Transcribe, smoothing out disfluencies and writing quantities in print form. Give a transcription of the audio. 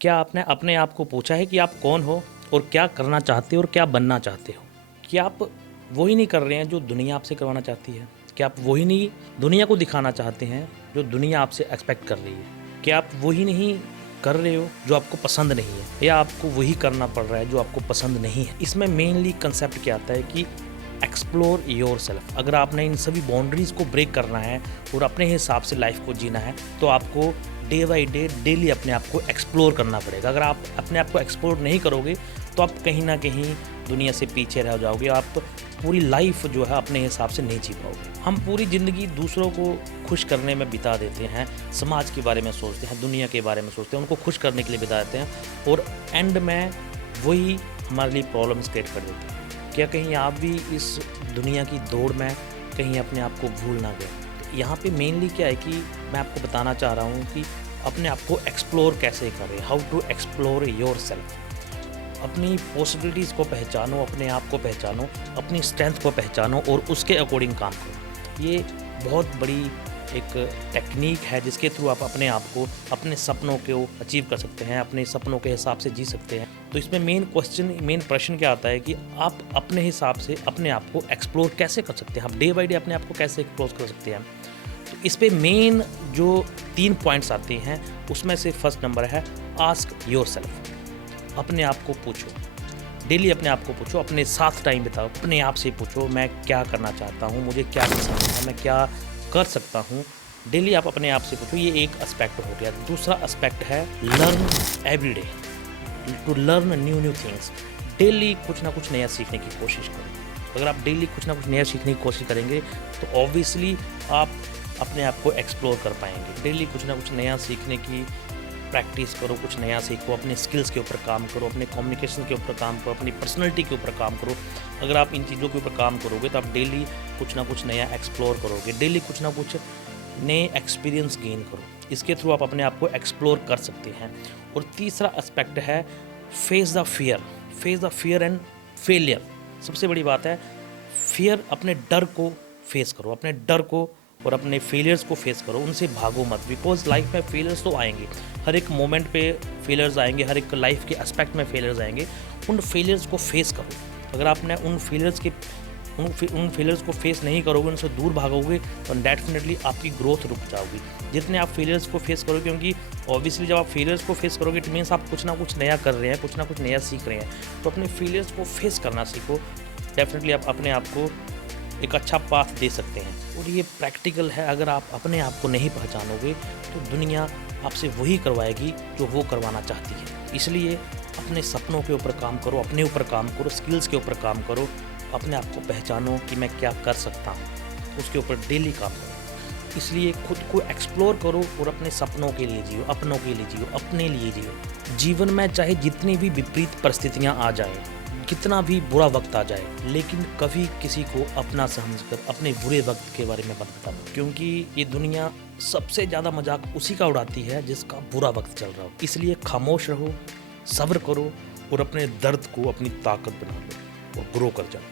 क्या आपने अपने आप को पूछा है कि आप कौन हो और क्या करना चाहते हो और क्या बनना चाहते हो? क्या आप वही नहीं कर रहे हैं जो दुनिया आपसे करवाना चाहती है? क्या आप वही नहीं दुनिया को दिखाना चाहते हैं जो दुनिया आपसे एक्सपेक्ट कर रही है? क्या आप वही नहीं कर रहे हो जो आपको पसंद नहीं है या आपको वही करना पड़ रहा है जो आपको पसंद नहीं है? इसमें मेनली कंसेप्ट क्या आता है कि एक्सप्लोर योरसेल्फ। अगर आपने इन सभी बाउंड्रीज़ को ब्रेक करना है और अपने हिसाब से लाइफ को जीना है तो आपको डे बाई डे डेली अपने आप को एक्सप्लोर करना पड़ेगा। अगर आप अपने आप को एक्सप्लोर नहीं करोगे तो आप कहीं ना कहीं दुनिया से पीछे रह जाओगे। आप पूरी लाइफ जो है अपने हिसाब से नहीं जी पाओगे। हम पूरी ज़िंदगी दूसरों को खुश करने में बिता देते हैं, समाज के बारे में सोचते हैं, दुनिया के बारे में सोचते हैं, उनको खुश करने के लिए बिता देते हैं और एंड में वही हमारे लिए प्रॉब्लम्स क्रिएट कर देते हैं। क्या कहीं आप भी इस दुनिया की दौड़ में कहीं अपने आप को भूल ना गए? यहाँ पे मेनली क्या है कि मैं आपको बताना चाह रहा हूँ कि अपने आप को एक्सप्लोर कैसे करें, हाउ टू एक्सप्लोर योरसेल्फ। अपनी पॉसिबिलिटीज़ को पहचानो, अपने आप को पहचानो, अपनी स्ट्रेंथ को पहचानो और उसके अकॉर्डिंग काम करो। ये बहुत बड़ी एक टेक्निक है जिसके थ्रू आप अपने आप को, अपने सपनों को अचीव कर सकते हैं, अपने सपनों के हिसाब से जी सकते हैं। तो इसमें मेन प्रश्न क्या आता है कि आप अपने हिसाब से अपने आप को एक्सप्लोर कैसे कर सकते हैं? आप डे बाई डे अपने आप को कैसे एक्सप्लोर कर सकते हैं? तो इस पे मेन जो 3 पॉइंट्स आते हैं उसमें से फर्स्ट नंबर है आस्क योरसेल्फ। अपने आप को पूछो, डेली अपने आप को पूछो, अपने साथ टाइम बिताओ, अपने आप से पूछो मैं क्या करना चाहता हूँ, मुझे क्या पसंद है, मैं क्या कर सकता हूँ। डेली आप अपने आप से पूछो, ये एक एस्पेक्ट हो गया। दूसरा एस्पेक्ट है learn every day, to learn new things. Daily कुछ ना कुछ नया सीखने की कोशिश करो। अगर आप डेली कुछ ना कुछ नया सीखने की कोशिश करेंगे तो ऑब्वियसली आप अपने आप को एक्सप्लोर कर पाएंगे। डेली कुछ ना कुछ नया सीखने की प्रैक्टिस करो, कुछ नया सीखो, अपने स्किल्स के ऊपर काम करो, अपने कम्युनिकेशन के ऊपर काम करो, अपनी पर्सनैलिटी के ऊपर काम करो। अगर आप इन चीज़ों के ऊपर काम करोगे तो आप डेली कुछ ना कुछ नया एक्सप्लोर करोगे, डेली कुछ ना कुछ नए एक्सपीरियंस गेन करो। इसके थ्रू आप अपने आप को एक्सप्लोर कर सकते हैं। और तीसरा एस्पेक्ट है face the fear and failure. सबसे बड़ी बात है फियर, अपने डर को फेस करो, अपने डर को और अपने फेलियर्स को फेस करो, उनसे भागो मत। बिकॉज लाइफ में फेलियर्स तो आएंगे, हर एक मोमेंट पे फेलियर्स आएंगे, हर एक लाइफ के एस्पेक्ट में फेलियर्स आएंगे। उन फेलियर्स को फेस करो। अगर आपने उन फेलियर्स को फेस नहीं करोगे, उनसे दूर भागोगे तो डेफिनेटली आपकी ग्रोथ रुक जाओगी। जितने आप फेलियर्स को फेस करोगे, क्योंकि ऑब्वियसली जब आप फेलियर्स को फेस करोगे इट मीन्स आप कुछ ना कुछ नया कर रहे हैं, कुछ ना कुछ नया सीख रहे हैं। तो अपने फेलियर्स को फेस करना सीखो। डेफिनेटली आप अपने आप को एक अच्छा पाथ दे सकते हैं। और ये प्रैक्टिकल है। अगर आप अपने आप को नहीं पहचानोगे तो दुनिया आपसे वही करवाएगी जो वो करवाना चाहती है। इसलिए अपने सपनों के ऊपर काम करो, अपने ऊपर काम करो, स्किल्स के ऊपर काम करो, अपने आप को पहचानो कि मैं क्या कर सकता हूँ, उसके ऊपर डेली काम करो। इसलिए खुद को एक्सप्लोर करो और अपने सपनों के लिए जियो, अपनों के लिए जियो, अपने लिए जियो। जीवन में चाहे जितनी भी विपरीत परिस्थितियाँ आ जाएं, कितना भी बुरा वक्त आ जाए, लेकिन कभी किसी को अपना समझकर अपने बुरे वक्त के बारे में मत बताओ। क्योंकि ये दुनिया सबसे ज़्यादा मजाक उसी का उड़ाती है जिसका बुरा वक्त चल रहा हो। इसलिए खामोश रहो, सब्र करो और अपने दर्द को अपनी ताकत बना लो और ग्रो कर जाओ।